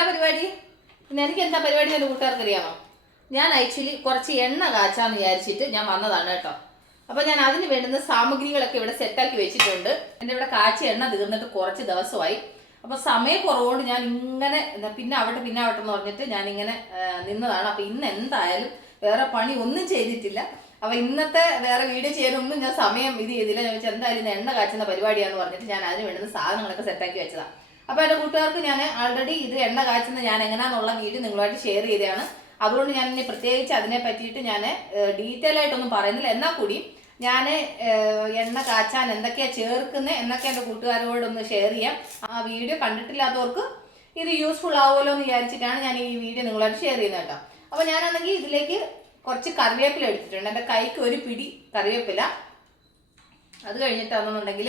എന്താ പരിപാടി? എനിക്ക് എന്താ പരിപാടി എന്റെ കൂട്ടുകാർക്ക് അറിയാമോ ഞാൻ ആക്ച്വലി കുറച്ച് എണ്ണ കാച്ചാന്ന് വിചാരിച്ചിട്ട് ഞാൻ വന്നതാണ് കേട്ടോ. അപ്പൊ ഞാൻ അതിന് വേണ്ടുന്ന സാമഗ്രികളൊക്കെ ഇവിടെ സെറ്റാക്കി വെച്ചിട്ടുണ്ട്. എന്റെ ഇവിടെ കാച്ചി എണ്ണ തീർന്നിട്ട് കുറച്ച് ദിവസമായി. അപ്പൊ സമയക്കുറവുകൊണ്ട് ഞാൻ ഇങ്ങനെ പിന്നെ അവിടെ പിന്നെ ആവട്ടെ എന്ന് പറഞ്ഞിട്ട് ഞാൻ ഇങ്ങനെ നിന്നതാണ്. അപ്പൊ ഇന്ന് എന്തായാലും വേറെ പണി ഒന്നും ചെയ്തിട്ടില്ല. അപ്പൊ ഇന്നത്തെ വേറെ വീഡിയോ ചെയ്യാനൊന്നും ഞാൻ സമയം ഇത് ചെയ്തില്ല. ഞാൻ വെച്ചാൽ എന്തായാലും എണ്ണ കാച്ചുന്ന പരിപാടിയാന്ന് പറഞ്ഞിട്ട് ഞാൻ അതിന് വേണ്ടുന്ന സാധനങ്ങളൊക്കെ സെറ്റാക്കി വെച്ചതാണ് അപ്പൊ എന്റെ കൂട്ടുകാർക്ക് ഞാൻ ആൾറെഡി ഇത് എണ്ണ കാച്ചുന്ന ഞാൻ എങ്ങനെയാന്നുള്ള വീഡിയോ നിങ്ങളുമായിട്ട് ഷെയർ ചെയ്തതാണ്. അതുകൊണ്ട് ഞാൻ ഇനി പ്രത്യേകിച്ച് അതിനെ പറ്റിയിട്ട് ഞാൻ ഡീറ്റെയിൽ ആയിട്ടൊന്നും പറയുന്നില്ല. എന്നാൽ കൂടി ഞാൻ എണ്ണ കാച്ചാൻ എന്തൊക്കെയാണ് ചേർക്കുന്നത് എന്നൊക്കെ എന്റെ കൂട്ടുകാരോടൊന്ന് ഷെയർ ചെയ്യാം. ആ വീഡിയോ കണ്ടിട്ടില്ലാത്തവർക്ക് ഇത് യൂസ്ഫുൾ ആവുമല്ലോ എന്ന് വിചാരിച്ചിട്ടാണ് ഞാൻ ഈ വീഡിയോ നിങ്ങളായിട്ട് ഷെയർ ചെയ്യുന്നത് കേട്ടോ. അപ്പോൾ ഞാനാണെങ്കിൽ ഇതിലേക്ക് കുറച്ച് കറിവേപ്പില എടുത്തിട്ടുണ്ട്. എന്റെ കൈക്ക് ഒരു പിടി കറിവേപ്പില. അത് കഴിഞ്ഞിട്ടാണെന്നുണ്ടെങ്കിൽ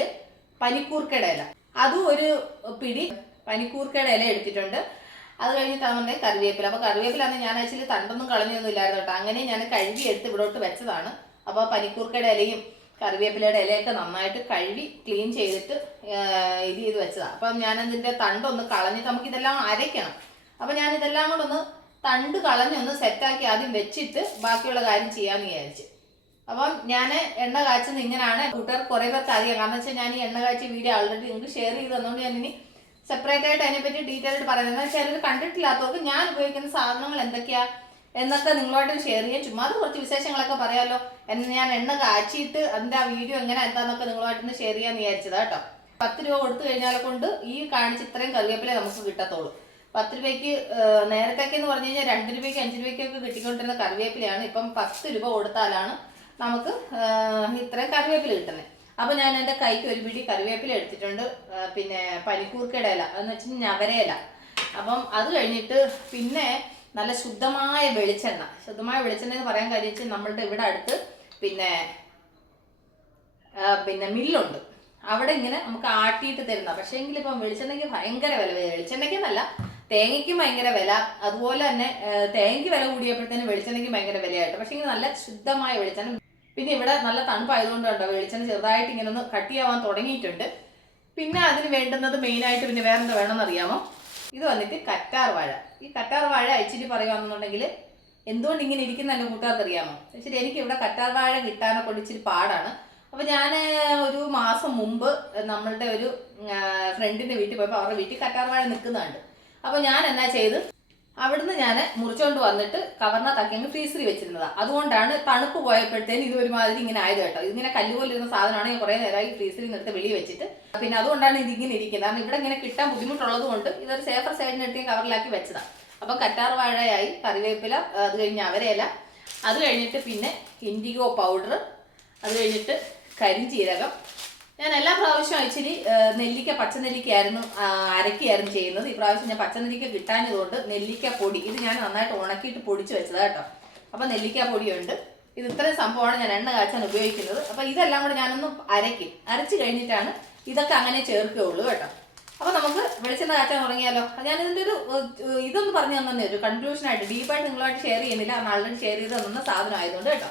പനിക്കൂർക്കയുടെ ഇല. അതും ഒരു പിടി പനിക്കൂർക്കയുടെ ഇല എടുത്തിട്ടുണ്ട്. അത് കഴിഞ്ഞിട്ടാണെന്നുണ്ടെങ്കിൽ കറിവേപ്പില. അപ്പോൾ കറിവേപ്പില അന്ന് ഞാൻ ആക്ച്വലി തണ്ടൊന്നും കളഞ്ഞൊന്നും ഇല്ലായിരുന്നു കേട്ടോ. അങ്ങനെ ഞാൻ കഴുകി എടുത്ത് ഇവിടോട്ട് വെച്ചതാണ്. അപ്പോൾ പനിക്കൂർക്കയുടെ ഇലയും കറിവേപ്പിലയുടെ ഇലയൊക്കെ നന്നായിട്ട് കഴുകി ക്ലീൻ ചെയ്തിട്ട് ഇത് ചെയ്ത് വെച്ചതാണ് അപ്പം ഞാൻ അതിന്റെ തണ്ടൊന്ന് കളഞ്ഞിട്ട് നമുക്ക് ഇതെല്ലാം അരയ്ക്കണം. അപ്പം ഞാൻ ഇതെല്ലാം കൂടെ ഒന്ന് തണ്ട് കളഞ്ഞൊന്ന് സെറ്റാക്കി ആദ്യം വെച്ചിട്ട് ബാക്കിയുള്ള കാര്യം ചെയ്യാമെന്ന് വിചാരിച്ചു. അപ്പം ഞാൻ എണ്ണ കാച്ചുന്നത് ഇങ്ങനെയാണ് കൂട്ടുകാർ കുറേ പേർക്ക് അറിയാം. കാരണം വെച്ചാൽ ഞാൻ ഈ എണ്ണ കാച്ചി വീഡിയോ ആൾറെഡി നിങ്ങൾക്ക് ഷെയർ ചെയ്ത് തന്നുകൊണ്ട് ഞാൻ ഇനി സെപ്പറേറ്റ് ആയിട്ട് അതിനെപ്പറ്റി ഡീറ്റെയിൽ ആയിട്ട് പറയുന്നത് ചിലർ കണ്ടിട്ടില്ലാത്തവർക്ക് ഞാൻ ഉപയോഗിക്കുന്ന സാധനങ്ങൾ എന്തൊക്കെയാ എന്നൊക്കെ നിങ്ങളുമായിട്ട് ഷെയർ ചെയ്യാം. ചുമ്മാ അത് കുറച്ച് വിശേഷങ്ങളൊക്കെ പറയാമല്ലോ എന്ന് ഞാൻ എണ്ണ കാച്ചിയിട്ട് അതിന്റെ ആ വീഡിയോ എങ്ങനെ എന്താന്നൊക്കെ നിങ്ങളുമായിട്ടൊന്ന് ഷെയർ ചെയ്യാന്ന് വിചാരിച്ചതാ കേട്ടോ. പത്ത് രൂപ കൊടുത്തു കഴിഞ്ഞാൽ കൊണ്ട് ഈ കാണിച്ച ഇത്രയും കറിവേപ്പിലേ നമുക്ക് കിട്ടത്തുള്ളൂ. പത്ത് രൂപയ്ക്ക് നേരത്തേക്ക് എന്ന് പറഞ്ഞു കഴിഞ്ഞാൽ രണ്ട് രൂപയ്ക്ക് അഞ്ച് രൂപയ്ക്കൊക്കെ കിട്ടിക്കൊണ്ടിരുന്ന കറിവേപ്പിലയാണ്. ഇപ്പം പത്ത് രൂപ കൊടുത്താലാണ് നമുക്ക് ഇത്രയും കറിവേപ്പില കിട്ടുന്നത് അപ്പൊ ഞാൻ എന്റെ കൈക്ക് ഒരു പിടി കറിവേപ്പില എടുത്തിട്ടുണ്ട്. പിന്നെ പനിക്കൂർക്കയുടെ ഇല എന്ന് വെച്ചാൽ ഞവരയില അപ്പം അത് കഴിഞ്ഞിട്ട് പിന്നെ നല്ല ശുദ്ധമായ വെളിച്ചെണ്ണ. ശുദ്ധമായ വെളിച്ചെണ്ണ എന്ന് പറയാൻ കാര്യം വെച്ചാൽ നമ്മളുടെ ഇവിടെ അടുത്ത് പിന്നെ പിന്നെ മില്ലുണ്ട്. അവിടെ ഇങ്ങനെ നമുക്ക് ആട്ടിയിട്ട് തരുന്ന പക്ഷേ എങ്കിൽ ഇപ്പം വെളിച്ചെണ്ണയ്ക്ക് ഭയങ്കര വില. വെളിച്ചെണ്ണയ്ക്കെന്നല്ല തേങ്ങയ്ക്കും ഭയങ്കര വില. അതുപോലെ തന്നെ തേങ്ങയ്ക്ക് വില കൂടിയപ്പോഴത്തേനും വെളിച്ചെണ്ണയ്ക്ക് ഭയങ്കര വിലയായിട്ട്. പക്ഷേ നല്ല ശുദ്ധമായ വെളിച്ചെണ്ണ പിന്നെ ഇവിടെ നല്ല തണുപ്പായതുകൊണ്ട് കണ്ടോ വെളിച്ചെണ്ണ ചെറുതായിട്ട് ഇങ്ങനെ ഒന്ന് കട്ടിയാവാൻ തുടങ്ങിയിട്ടുണ്ട്. പിന്നെ അതിന് വേണ്ടുന്നത് മെയിനായിട്ട് പിന്നെ വേറെന്താ വേണമെന്ന് അറിയാമോ ഇത് വന്നിട്ട് കറ്റാർ വാഴ. ഈ കറ്റാർ വാഴ ഇച്ചിരി പറയുകയാണെന്നുണ്ടെങ്കിൽ എന്തുകൊണ്ട് ഇങ്ങനെ ഇരിക്കുന്ന എന്റെ കൂട്ടുകാർക്ക് അറിയാമോ ശരി എനിക്ക് ഇവിടെ കറ്റാർ വാഴ കിട്ടാനൊക്കെ ഇച്ചിരി പാടാണ്. അപ്പോൾ ഞാൻ ഒരു മാസം മുമ്പ് നമ്മളുടെ ഒരു ഫ്രണ്ടിന്റെ വീട്ടിൽ പോയപ്പോൾ അവരുടെ വീട്ടിൽ കറ്റാർ വാഴ നിൽക്കുന്നുണ്ട്. അപ്പോൾ ഞാൻ എന്നാ ചെയ്ത് അവിടുന്ന് ഞാൻ മുറിച്ചുകൊണ്ട് വന്നിട്ട് കവറിനകത്താക്കി അങ്ങ് ഫ്രീസറിൽ വെച്ചിരുന്നതാണ് അതുകൊണ്ടാണ് തണുപ്പ് പോയപ്പോഴത്തേന് ഇത് ഒരുമാതിരി ഇങ്ങനെ ആയത് കേട്ടോ. ഇതിങ്ങനെ കല്ലുപോലിരുന്ന സാധനമാണ് ഞാൻ കുറേ നേരമായി ഫ്രീസറിൽ നിന്ന് വെളി വെച്ചിട്ട്. പിന്നെ അതുകൊണ്ടാണ് ഇതിങ്ങനെ ഇരിക്കുന്നത്. കാരണം ഇവിടെ ഇങ്ങനെ കിട്ടാൻ ബുദ്ധിമുട്ടുള്ളത് കൊണ്ട് ഇതൊരു സേഫർ സൈഡിന് എടുത്ത് കവറിലാക്കി വെച്ചതാണ് അപ്പം കറ്റാർ വാഴയായി കറിവേപ്പില അത് കഴിഞ്ഞ് അവരയില. അത് കഴിഞ്ഞിട്ട് പിന്നെ ഇൻഡിഗോ പൗഡർ അത് കഴിഞ്ഞിട്ട് കരിഞ്ചീരകം ഞാൻ എല്ലാ പ്രാവശ്യവും ഇച്ചിരി നെല്ലിക്ക പച്ചനെല്ലിക്കയായിരുന്നു അരക്കുകയായിരുന്നു ചെയ്യുന്നത്. ഈ പ്രാവശ്യം ഞാൻ പച്ചനെല്ലിക്ക കിട്ടാഞ്ഞതുകൊണ്ട് നെല്ലിക്ക പൊടി ഇത് ഞാൻ നന്നായിട്ട് ഉണക്കിയിട്ട് പൊടിച്ച് വെച്ചതാ കേട്ടോ. അപ്പം നെല്ലിക്ക പൊടിയുണ്ട് ഇത് ഇത്രയും സംഭവമാണ് ഞാൻ എണ്ണ കാച്ചാൻ ഉപയോഗിക്കുന്നത്. അപ്പം ഇതെല്ലാം കൂടെ ഞാനൊന്ന് അരയ്ക്കും. അരച്ച് കഴിഞ്ഞിട്ടാണ് ഇതൊക്കെ അങ്ങനെ ചേർക്കുകയുള്ളൂ കേട്ടോ. അപ്പോൾ നമുക്ക് വെളിച്ചെണ്ണ കാച്ചാൻ തുടങ്ങിയാലോ? ഇതിന്റെ ഒരു ഇതൊന്ന് പറഞ്ഞു തന്നെ ഒരു കൺക്ലൂഷനായിട്ട് ഡീപ്പായിട്ട് നിങ്ങളുമായിട്ട് ഷെയർ ചെയ്യുന്നില്ല. അന്ന് ആൾറെഡി ഷെയർ ചെയ്ത് തന്ന സാധനം ആയതുകൊണ്ട് കേട്ടോ.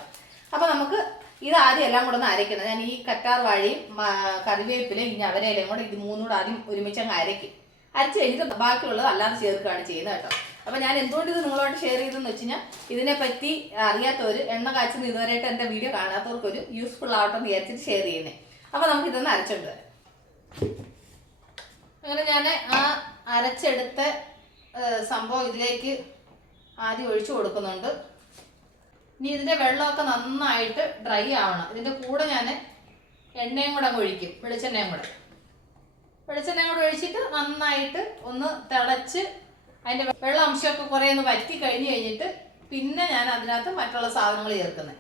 അപ്പോൾ നമുക്ക് ഇത് ആദ്യം എല്ലാം കൂടെ ഒന്ന് അരയ്ക്കുന്നത് ഞാൻ ഈ കറ്റാർ വാഴയും കറിവേപ്പിലും കറിവേപ്പിലയും അവരെല്ലാം ഞവരയിലയും കൂടെ ഇത് മൂന്നും കൂടെ ആദ്യം ഒരുമിച്ച് അങ്ങ് അരയ്ക്കും. അരച്ച് കഴിഞ്ഞിട്ട് ബാക്കിയുള്ളത് അല്ലാതെ ചേർക്കുകയാണ് ചെയ്യുന്നത് കേട്ടോ. അപ്പോൾ ഞാൻ എന്തുകൊണ്ട് ഇത് നിങ്ങളോട് ഷെയർ ചെയ്തെന്ന് വെച്ച് കഴിഞ്ഞാൽ ഇതിനെപ്പറ്റി അറിയാത്തവർ എണ്ണ കാച്ചുന്ന ഇതുവരെയായിട്ട് എന്റെ വീഡിയോ കാണാത്തവർക്ക് ഒരു യൂസ്ഫുൾ ആവട്ടെ എന്ന് വിചാരിച്ചിട്ട് ഷെയർ ചെയ്യുന്നേ. അപ്പോൾ നമുക്ക് ഇതൊന്ന് അരച്ചുകൊണ്ട് വരാം. അങ്ങനെ ഞാൻ ആ അരച്ചെടുത്ത സംഭവം ഇതിലേക്ക് ആദ്യം ഒഴിച്ചു കൊടുക്കുന്നുണ്ട്. ഇനി ഇതിന്റെ വെള്ളമൊക്കെ നന്നായിട്ട് ഡ്രൈ ആവണം. ഇതിന്റെ കൂടെ ഞാൻ എണ്ണയും കൂടെ ഒഴിക്കും വെളിച്ചെണ്ണയും കൂടെ. വെളിച്ചെണ്ണയും കൂടെ ഒഴിച്ചിട്ട് നന്നായിട്ട് ഒന്ന് തിളച്ച് അതിന്റെ വെള്ള അംശമൊക്കെ കുറേ ഒന്ന് വറ്റി കഴിഞ്ഞ് കഴിഞ്ഞിട്ട് പിന്നെ ഞാൻ അതിനകത്ത് മറ്റുള്ള സാധനങ്ങൾ ചേർക്കുന്നത്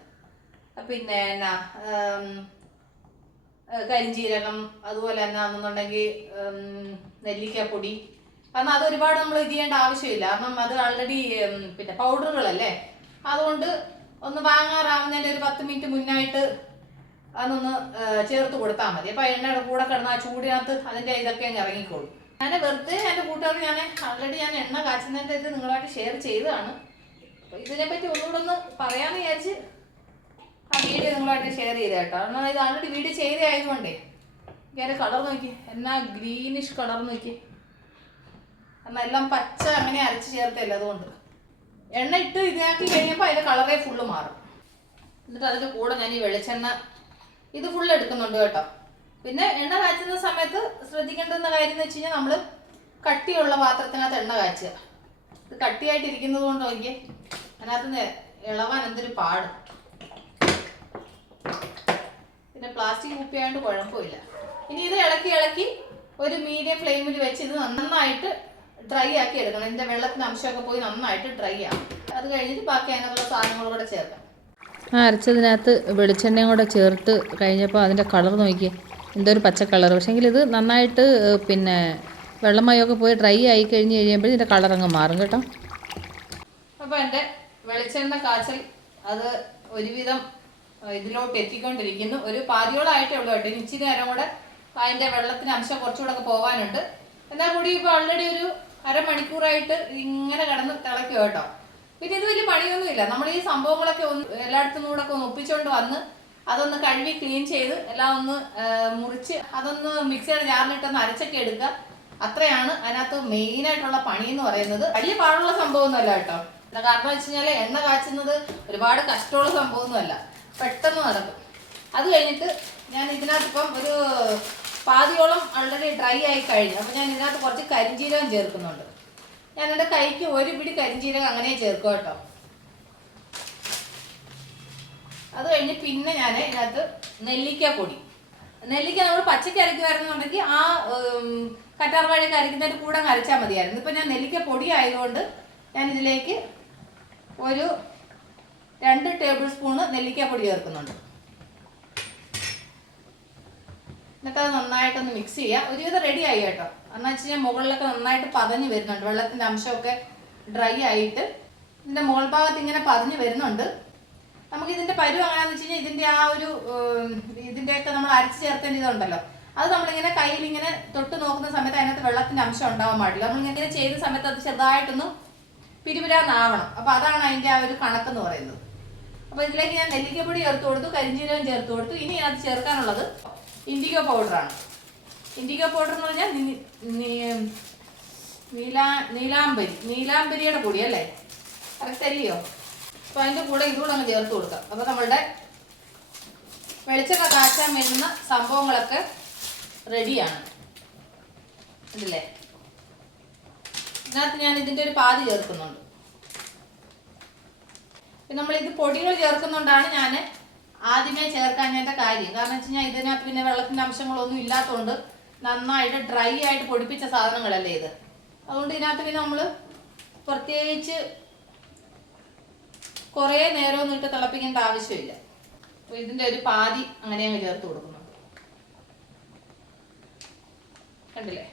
പിന്നെ എന്നാ കരിഞ്ചീരകം അതുപോലെ തന്നെ അതുപോലെ എന്നാണെന്നുണ്ടെങ്കിൽ നെല്ലിക്കപ്പൊടി. കാരണം അത് ഒരുപാട് നമ്മൾ ഇത് ചെയ്യേണ്ട ആവശ്യമില്ല. കാരണം അത് ആൾറെഡി പിന്നെ പൗഡറുകളല്ലേ അതുകൊണ്ട് ഒന്ന് വാങ്ങാറാവുന്നതിന്റെ ഒരു പത്ത് മിനിറ്റ് മുന്നായിട്ട് അതൊന്ന് ചേർത്ത് കൊടുത്താൽ മതി. അപ്പോൾ എണ്ണയുടെ കൂടെ കിടന്ന് ആ ചൂടിനകത്ത് അതിന്റെ ഇതൊക്കെ അങ്ങ് ഇറങ്ങിക്കോളും. ഞാൻ വെറുതെ എന്റെ കൂട്ടുകാർ ഞാൻ ആൾറെഡി ഞാൻ എണ്ണ കാച്ചുന്നതിന്റെ ഇത് നിങ്ങളായിട്ട് ഷെയർ ചെയ്തതാണ്. അപ്പോൾ ഇതിനെപ്പറ്റി ഒന്നുകൂടെ ഒന്ന് പറയാമെന്ന് വിചാരിച്ച് ആ വീഡിയോ നിങ്ങളായിട്ട് ഷെയർ ചെയ്ത കേട്ടോ കാരണം ഇത് ആൾറെഡി വീഡിയോ ചെയ്തേ ആയതുകൊണ്ടേ ഇതിന്റെ കളർ നോക്കി. എന്നാ ഗ്രീനിഷ് കളർ നോക്കി. എന്നാൽ എല്ലാം പച്ച അങ്ങനെ അരച്ച് ചേർത്തല്ല അതുകൊണ്ട്. എണ്ണ ഇട്ട് ഇതിനാക്കി കഴിയുമ്പോൾ അതിന്റെ കളറേ ഫുള്ള് മാറും. എന്നിട്ട് അതിന്റെ കൂടെ ഞാൻ ഈ വെളിച്ചെണ്ണ ഇത് ഫുള്ള് എടുക്കുന്നുണ്ട് കേട്ടോ. പിന്നെ എണ്ണ കാച്ചുന്ന സമയത്ത് ശ്രദ്ധിക്കേണ്ടുന്ന കാര്യം എന്ന് വെച്ച് കഴിഞ്ഞാൽ നമ്മൾ കട്ടിയുള്ള പാത്രത്തിനകത്ത് എണ്ണ കാച്ചുക. ഇത് കട്ടിയായിട്ടിരിക്കുന്നത് കൊണ്ട് നോക്കിയേ അതിനകത്ത് ഇളവാൻ എന്തൊരു പാട്. പിന്നെ പ്ലാസ്റ്റിക് കുപ്പിയായതുകൊണ്ട് കുഴപ്പമില്ല. ഇനി ഇത് ഇളക്കി ഇളക്കി ഒരു മീഡിയം ഫ്ലെയിമിൽ വെച്ച് ഇത് നന്നായിട്ട് ഡ്രൈ ആക്കി എടുക്കണം. ഇതിന്റെ വെള്ളത്തിന്റെ അംശമൊക്കെ പോയി നന്നായിട്ട് ഡ്രൈ ആവും അത് കഴിഞ്ഞിട്ട് ബാക്കി അതിനുള്ള സാധനങ്ങളും കൂടെ ചേർക്കാം. ആ അരച്ചതിനകത്ത് വെളിച്ചെണ്ണയും കൂടെ ചേർത്ത് കഴിഞ്ഞപ്പോൾ അതിന്റെ കളർ നോക്കിയേ. എന്തോ ഒരു പച്ച കളർ പക്ഷേങ്കിൽ ഇത് നന്നായിട്ട് പിന്നെ വെള്ളമയമൊക്കെ പോയി ഡ്രൈ ആയി കഴിഞ്ഞ് കഴിയുമ്പോൾ ഇതിന്റെ കളർ അങ്ങ് മാറും കേട്ടോ. അപ്പോൾ എന്റെ വെളിച്ചെണ്ണ കാച്ചൽ അത് ഒരുവിധം ഇതിലോട്ട് എത്തിക്കൊണ്ടിരിക്കുന്നു. ഒരു പാതിയോളായിട്ടേ ഉള്ളൂ കേട്ടോ. ഇച്ചിരി നേരം കൂടെ അതിന്റെ വെള്ളത്തിന് അംശം കുറച്ചുകൂടെ ഒക്കെ പോകാനുണ്ട് എന്നാൽ കൂടി ഇപ്പൊ ഓൾറെഡി ഒരു അരമണിക്കൂറായിട്ട് ഇങ്ങനെ കിടന്ന് തിളയ്ക്കും കേട്ടോ. പിന്നെ ഇത് വലിയ പണിയൊന്നുമില്ല. നമ്മൾ ഈ സംഭവങ്ങളൊക്കെ ഒന്ന് എല്ലായിടത്തും കൂടെ ഒക്കെ ഒന്ന് ഒപ്പിച്ചുകൊണ്ട് വന്ന് അതൊന്ന് കഴുകി ക്ലീൻ ചെയ്ത് എല്ലാം ഒന്ന് മുറിച്ച് അതൊന്ന് മിക്സിയുടെ ജാറിലിട്ടൊന്ന് അരച്ചൊക്കെ എടുക്കുക. അത്രയാണ് അതിനകത്ത് മെയിൻ ആയിട്ടുള്ള പണി എന്ന് പറയുന്നത്. വലിയ പാടുള്ള സംഭവമൊന്നുമല്ല കേട്ടോ. കാരണം വെച്ച് കഴിഞ്ഞാൽ എണ്ണ കാച്ചുന്നത് ഒരുപാട് കഷ്ടമുള്ള സംഭവമൊന്നുമല്ല. പെട്ടെന്ന് നടക്കും. അത് കഴിഞ്ഞിട്ട് ഞാൻ ഇതിനകത്ത് ഇപ്പം ഒരു പാതിയോളം ഓൾറെഡി ഡ്രൈ ആയി കഴിഞ്ഞു. അപ്പം ഞാൻ ഇതിനകത്ത് കുറച്ച് കരിഞ്ചീരകം ചേർക്കുന്നുണ്ട്. ഞാൻ എന്റെ കൈക്ക് ഒരു പിടി കരിഞ്ചീരകം അങ്ങനെ ചേർക്കും കേട്ടോ. അത് കഴിഞ്ഞ് പിന്നെ ഞാൻ ഇതിനകത്ത് നെല്ലിക്ക പൊടി. നെല്ലിക്ക നമ്മൾ പച്ചയ്ക്ക് അരയ്ക്കുമായിരുന്നുണ്ടെങ്കിൽ ആ കറ്റാർവാഴയൊക്കെ കറ്റാർ വാഴയൊക്കെ അരയ്ക്കുന്നതിന്റെ കൂടെ അരച്ചാൽ മതിയായിരുന്നു. ഇപ്പം ഞാൻ നെല്ലിക്ക പൊടി ആയതുകൊണ്ട് ഞാൻ ഇതിലേക്ക് ഒരു രണ്ട് ടേബിൾ സ്പൂണ് നെല്ലിക്ക പൊടി ചേർക്കുന്നുണ്ട്. എന്നിട്ട് അത് നന്നായിട്ടൊന്ന് മിക്സ് ചെയ്യുക. ഒരുവിധം റെഡി ആയി കേട്ടോ. എന്ന് വെച്ച് കഴിഞ്ഞാൽ മുകളിലൊക്കെ നന്നായിട്ട് പതഞ്ഞ് വരുന്നുണ്ട്. വെള്ളത്തിന്റെ അംശമൊക്കെ ഡ്രൈ ആയിട്ട് ഇതിന്റെ മുകൾ ഭാഗത്ത് ഇങ്ങനെ പതഞ്ഞ് വരുന്നുണ്ട്. നമുക്ക് ഇതിന്റെ പരുവ് എങ്ങനെയാണെന്ന് വെച്ച് കഴിഞ്ഞാൽ ഇതിന്റെ ആ ഒരു ഇതിന്റെയൊക്കെ നമ്മൾ അരച്ച് ചേർത്തേണ്ട ഇതുണ്ടല്ലോ. അത് നമ്മളിങ്ങനെ കയ്യിൽ ഇങ്ങനെ തൊട്ട് നോക്കുന്ന സമയത്ത് അതിനകത്ത് വെള്ളത്തിന്റെ അംശം ഉണ്ടാവാൻ പാടില്ല. നമ്മളിങ്ങനെ ചെയ്യുന്ന സമയത്ത് അത് ചെറുതായിട്ടൊന്ന് പിരിപിരാന്നാവണം അപ്പോൾ അതാണ് അതിന്റെ ആ ഒരു കണക്കെന്ന് പറയുന്നത്. അപ്പോൾ ഇതിലേക്ക് ഞാൻ നെല്ലിക്കപ്പൊടി ചേർത്ത് കൊടുത്തു കരിഞ്ചീരകം ചേർത്ത് കൊടുത്തു. ഇനി അത് ചേർക്കാനുള്ളത് ഇൻഡിഗോ പൗഡറാണ് ഇൻഡിഗോ പൗഡർ എന്ന് പറഞ്ഞാൽ നീലാ നീലാംബരി. നീലാംബരിയുടെ പൊടി അല്ലേ? കറക്റ്റ് അല്ലയോ? അപ്പോൾ അതിന്റെ കൂടെ ഇതുകൂടെ അങ്ങ് ചേർത്ത് കൊടുക്കാം. അപ്പോൾ നമ്മളുടെ വെളിച്ചെണ്ണ കാച്ചാൻ വേണ്ടുന്ന സംഭവങ്ങളൊക്കെ റെഡിയാണ് ഇതില്ലേ ഇതിനകത്ത് ഞാൻ ഇതിന്റെ ഒരു പാതി ചേർക്കുന്നുണ്ട്. നമ്മളിത് പൊടികൾ ചേർക്കുന്നുണ്ടാണ് ഞാൻ ആദ്യമേ ചേർക്കാഞ്ഞതിന്റെ കാര്യം. കാരണം വെച്ച് കഴിഞ്ഞാൽ ഇതിനകത്ത് പിന്നെ വെള്ളത്തിന്റെ അംശങ്ങളൊന്നും ഇല്ലാത്തതുകൊണ്ട് നന്നായിട്ട് ഡ്രൈ ആയിട്ട് പൊടിപ്പിച്ച സാധനങ്ങളല്ലേ ഇത്. അതുകൊണ്ട് ഇതിനകത്ത് പിന്നെ നമ്മൾ പ്രത്യേകിച്ച് കുറേ നേരമൊന്നും ഇട്ട് തിളപ്പിക്കേണ്ട ആവശ്യമില്ല. അപ്പൊ ഇതിന്റെ ഒരു പാതി അങ്ങനെ അങ്ങ് ചേർത്ത് കൊടുക്കുന്നു. കണ്ടില്ലേ?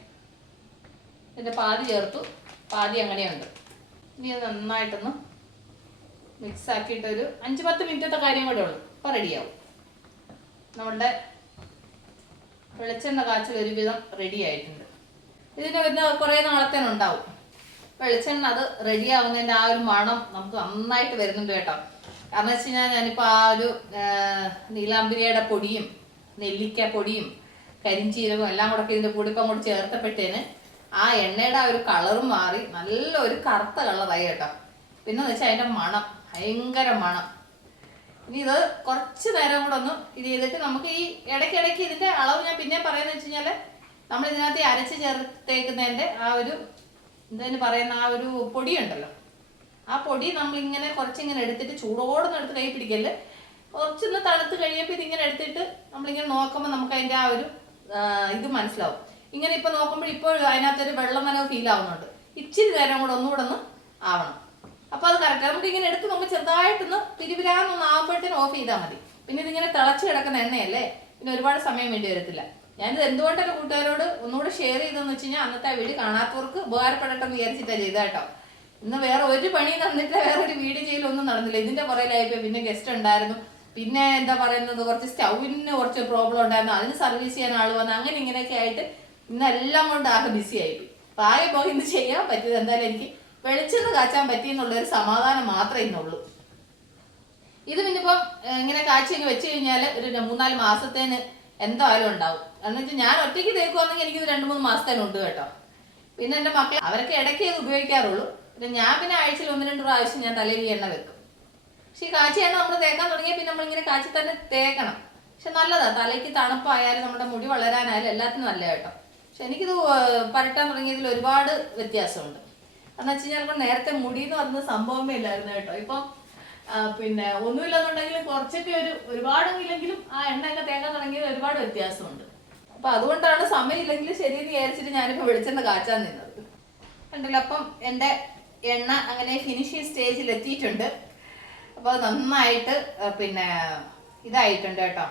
ഇതിന്റെ പാതി ചേർത്തു. പാതി അങ്ങനെയുണ്ട്. ഇനി നന്നായിട്ടൊന്ന് മിക്സ് ആക്കിയിട്ടൊരു അഞ്ച് പത്ത് മിനിറ്റത്തെ കാര്യം കൂടെ ഉള്ളൂ. അപ്പോൾ റെഡിയാവും നമ്മളുടെ വെളിച്ചെണ്ണ കാച്ചൽ ഒരുവിധം റെഡി ആയിട്ടുണ്ട്. ഇതിന് പിന്നെ കുറേ നാളത്തേനുണ്ടാവും വെളിച്ചെണ്ണ അത് റെഡി ആവുന്നതിന്റെ ആ ഒരു മണം നമുക്ക് നന്നായിട്ട് വരുന്നുണ്ട് കേട്ടോ. കാരണം വെച്ച് കഴിഞ്ഞാൽ ഞാനിപ്പോൾ ആ ഒരു നീലാംബിരിയുടെ പൊടിയും നെല്ലിക്ക പൊടിയും കരിഞ്ചീരകവും എല്ലാം കൂടെ ഇതിന്റെ കൂടെ ഇപ്പം അങ്ങോട്ട് ചേർത്തപ്പെട്ടേന് ആ എണ്ണയുടെ ആ ഒരു കളറും മാറി നല്ല ഒരു കറുത്ത കളറായി കേട്ടോ. പിന്നെ വെച്ചാൽ അതിന്റെ മണം ഭയങ്കര മണം. ഇനി ഇത് കുറച്ച് നേരം കൂടെ ഒന്ന് ഇത് ചെയ്തിട്ട് നമുക്ക് ഈ ഇടയ്ക്കിടയ്ക്ക് ഇതിന്റെ അളവ് ഞാൻ പിന്നെ പറയുന്നത് വെച്ച് കഴിഞ്ഞാൽ നമ്മൾ ഇതിനകത്ത് അരച്ച് ചേർത്തേക്കുന്നതിന്റെ ആ ഒരു എന്തിനു പറയുന്ന ആ ഒരു പൊടി ഉണ്ടല്ലോ ആ പൊടി നമ്മൾ ഇങ്ങനെ കുറച്ചിങ്ങനെ എടുത്തിട്ട് ചൂടോടൊന്നും എടുത്ത് കൈ പിടിക്കൽ. കുറച്ചൊന്ന് തണുത്ത് കഴിയുമ്പോൾ ഇതിങ്ങനെ എടുത്തിട്ട് നമ്മളിങ്ങനെ നോക്കുമ്പോൾ നമുക്ക് അതിന്റെ ആ ഒരു ഇത് മനസ്സിലാവും. ഇങ്ങനെ ഇപ്പൊ നോക്കുമ്പോൾ ഇപ്പോൾ അതിനകത്തൊരു വെള്ളം നനവ് ഫീൽ ആവുന്നുണ്ട്. ഇച്ചിരി നേരം കൂടെ ഒന്നുകൂടെ ഒന്ന് ആവണം. അപ്പൊ അത് കറക്റ്റ് നമുക്ക് ഇങ്ങനെ എടുത്ത് നമുക്ക് ചെറുതായിട്ടൊന്ന് തിരുവിലാന്നൊന്ന് ആകുമ്പോഴത്തേനും ഓഫ് ചെയ്താൽ മതി. പിന്നെ ഇതിങ്ങനെ തിളച്ച് കിടക്കുന്ന എണ്ണയല്ലേ? പിന്നെ ഒരുപാട് സമയം വേണ്ടി വരത്തില്ല. ഞാനിത് എന്തുകൊണ്ടൊക്കെ കൂട്ടുകാരോട് ഒന്നുകൂടെ ഷെയർ ചെയ്തെന്ന് വെച്ച് കഴിഞ്ഞാൽ അന്നത്തെ വീഡിയോ കാണാത്തവർക്ക് ഉപകാരപ്പെടട്ടെ എന്ന് വിചാരിച്ചിട്ടാണ് ചെയ്ത കേട്ടോ. ഇന്ന് വേറെ ഒരു പണി തന്നിട്ട് വേറെ ഒരു വീഡിയോ ചെയ്യലൊന്നും നടന്നില്ല. ഇതിന്റെ പുറകിലായപ്പോ പിന്നെ ഗസ്റ്റ് ഉണ്ടായിരുന്നു. പിന്നെ എന്താ പറയുന്നത്? കുറച്ച് സ്റ്റൗവിന് കുറച്ച് പ്രോബ്ലം ഉണ്ടായിരുന്നു. അതിന് സർവീസ് ചെയ്യാൻ ആൾ വന്നു അങ്ങനെ ഇങ്ങനെയൊക്കെ ആയിട്ട് ഇന്നെല്ലാം കൊണ്ട് ആകെ ബിസി ആയിപ്പോയി അപ്പൊ ആകെ പോയി ഇന്ന് ചെയ്യാൻ പറ്റിയത് എന്തായാലും എനിക്ക് വെളിച്ചെണ്ണ കാച്ചാൻ പറ്റിയെന്നുള്ള ഒരു സമാധാനം മാത്രമേ ഇന്നുള്ളൂ. ഇത് പിന്നിപ്പം ഇങ്ങനെ കാച്ചി വെച്ച് കഴിഞ്ഞാൽ ഒരു മൂന്നാൽ മാസത്തേന് എന്തായാലും ഉണ്ടാവും. കാരണം വെച്ചാൽ ഞാൻ ഒറ്റയ്ക്ക് തേക്കുവാണെങ്കിൽ എനിക്കിത് രണ്ട് മൂന്ന് മാസത്തേന് ഉണ്ട് കേട്ടോ. പിന്നെ എന്റെ മക്കൾ അവരൊക്കെ ഇടയ്ക്ക് ഇത് ഉപയോഗിക്കാറുള്ളൂ. പിന്നെ ഞാൻ പിന്നെ ആഴ്ചയിൽ ഒന്ന് രണ്ട് പ്രാവശ്യം ഞാൻ തലയിൽ എണ്ണ വെക്കും. പക്ഷെ ഈ കാച്ചി എണ്ണ നമ്മൾ തേക്കാൻ തുടങ്ങിയാൽ പിന്നെ നമ്മളിങ്ങനെ കാച്ചി തന്നെ തേക്കണം. പക്ഷെ നല്ലതാ. തലയ്ക്ക് തണുപ്പായാലും നമ്മുടെ മുടി വളരാനായാലും എല്ലാത്തിനും നല്ല കേട്ടോ. പക്ഷെ എനിക്കിത് പരട്ടാൻ തുടങ്ങിയതിൽ ഒരുപാട് വ്യത്യാസമുണ്ട്. കാരണം വെച്ച് കഴിഞ്ഞാൽ നേരത്തെ മുടി എന്ന് പറഞ്ഞ സംഭവമേ ഇല്ലായിരുന്നു കേട്ടോ. ഇപ്പം പിന്നെ ഒന്നുമില്ലെന്നുണ്ടെങ്കിലും കുറച്ചൊക്കെ ഒരു ഒരുപാടെങ്കിലെങ്കിലും ആ എണ്ണയൊക്കെ തേക്കാൻ തുടങ്ങിയത് ഒരുപാട് വ്യത്യാസമുണ്ട്. അപ്പൊ അതുകൊണ്ടാണ് സമയമില്ലെങ്കിൽ ശരിയെന്ന് വിചാരിച്ചിട്ട് ഞാനിപ്പോ വെളിച്ചെണ്ണ കാച്ചാൻ നിന്നത്. കണ്ടില്ല അപ്പം എന്റെ എണ്ണ അങ്ങനെ ഫിനിഷിങ് സ്റ്റേജിൽ എത്തിയിട്ടുണ്ട് അപ്പോൾ നന്നായിട്ട് പിന്നെ ഇതായിട്ടുണ്ട് കേട്ടോ.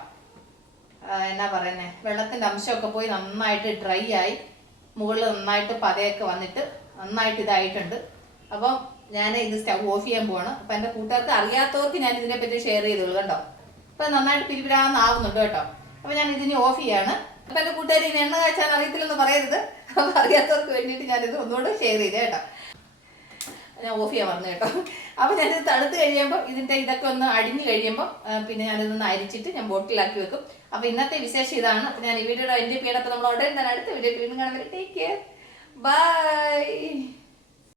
എന്നാ പറയുന്നേ വെള്ളത്തിന്റെ അംശമൊക്കെ പോയി നന്നായിട്ട് ഡ്രൈ ആയി മുകളിൽ നന്നായിട്ട് പതയൊക്കെ വന്നിട്ട് നന്നായിട്ട് ഇതായിട്ടുണ്ട്. അപ്പം ഞാൻ ഇത് സ്റ്റവ് ഓഫ് ചെയ്യാൻ പോവാണ്. അപ്പം എന്റെ കൂട്ടുകാർക്ക് അറിയാത്തവർക്ക് ഞാൻ ഇതിനെ പറ്റി ഷെയർ ചെയ്തോളൂ കേട്ടോ. അപ്പം നന്നായിട്ട് പിരിപിരാന്നാവുന്നുണ്ട് കേട്ടോ. അപ്പം ഞാൻ ഇതിനെ ഓഫ് ചെയ്യാണ്. അപ്പം എന്റെ കൂട്ടുകാർ ഇനി എണ്ണ കാച്ചാൻ അറിയത്തില്ലെന്ന് പറയരുത്. അപ്പം അറിയാത്തവർക്ക് വേണ്ടിയിട്ട് ഇത് ഒന്നുകൂടെ ഷെയർ ചെയ്തേ കേട്ടോ. ഞാൻ ഓഫ് ചെയ്യാൻ പറഞ്ഞു കേട്ടോ. അപ്പോൾ ഞാനിത് തണുത്ത് കഴിയുമ്പോൾ ഇതിന്റെ ഇതൊക്കെ ഒന്ന് അടിഞ്ഞു കഴിയുമ്പോൾ പിന്നെ ഞാനിതൊന്ന് അരിച്ചിട്ട് ഞാൻ ബോട്ടിലാക്കി വെക്കും. അപ്പോൾ ഇന്നത്തെ വിശേഷം ഇതാണ്. അപ്പോൾ ഞാൻ ഈ വീഡിയോ എന്റെ പീഡപ്പം നമ്മൾ ഉടനെ തന്നെ അടുത്ത വീഡിയോ വീണ്ടും കാണാൻ ടേക്ക് കെയർ Bye.